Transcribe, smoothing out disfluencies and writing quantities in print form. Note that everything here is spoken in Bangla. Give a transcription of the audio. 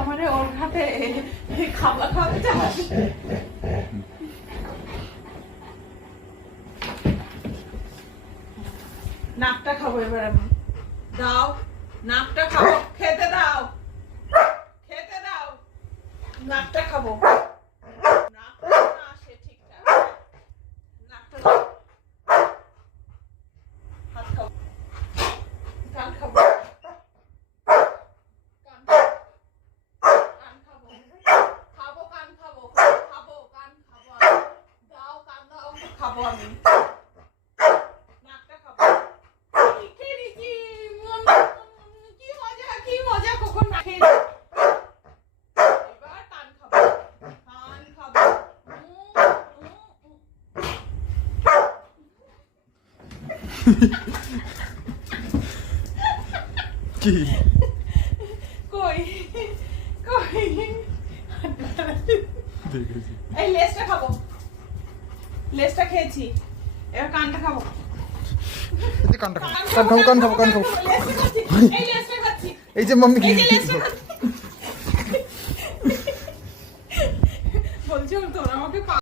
আমারে ওর হাতে খাবার খাওয়াতে চাস? নাকটা খাবো এবার আমি। দাও, নাকটা খাবো, খেতে দাও, খেতে দাও, নাকটা খাবো। নাকটা না আসে ঠিকঠাক, নাকটা দাও। হাত খাবো, কান খাবো, কান খাবো, কান খাবো, খাবো কান খাবো, খাবো কান খাবো, দাও কান দাও, খাবো আমি। নাকটা খাবো। খেয়ে নিচ্ছি। কি মজা, কি মজা, কখন না খেয়ে নিচ্ছি। এবার কান খাবো, কান খাবো। কি কই কই দেখেছি? এই লেজটা খাবো, লেজটা খেয়েছি, এবার কানটা খাবো। এই যে কানটা খাবো, কান খাবো, কান খাবো। লেজটা খাচ্ছি, এই লেজটা খাচ্ছি, এই যে মাম্মি এই যে লেজটা খাচ্ছি। বলছি তোরা আমাকে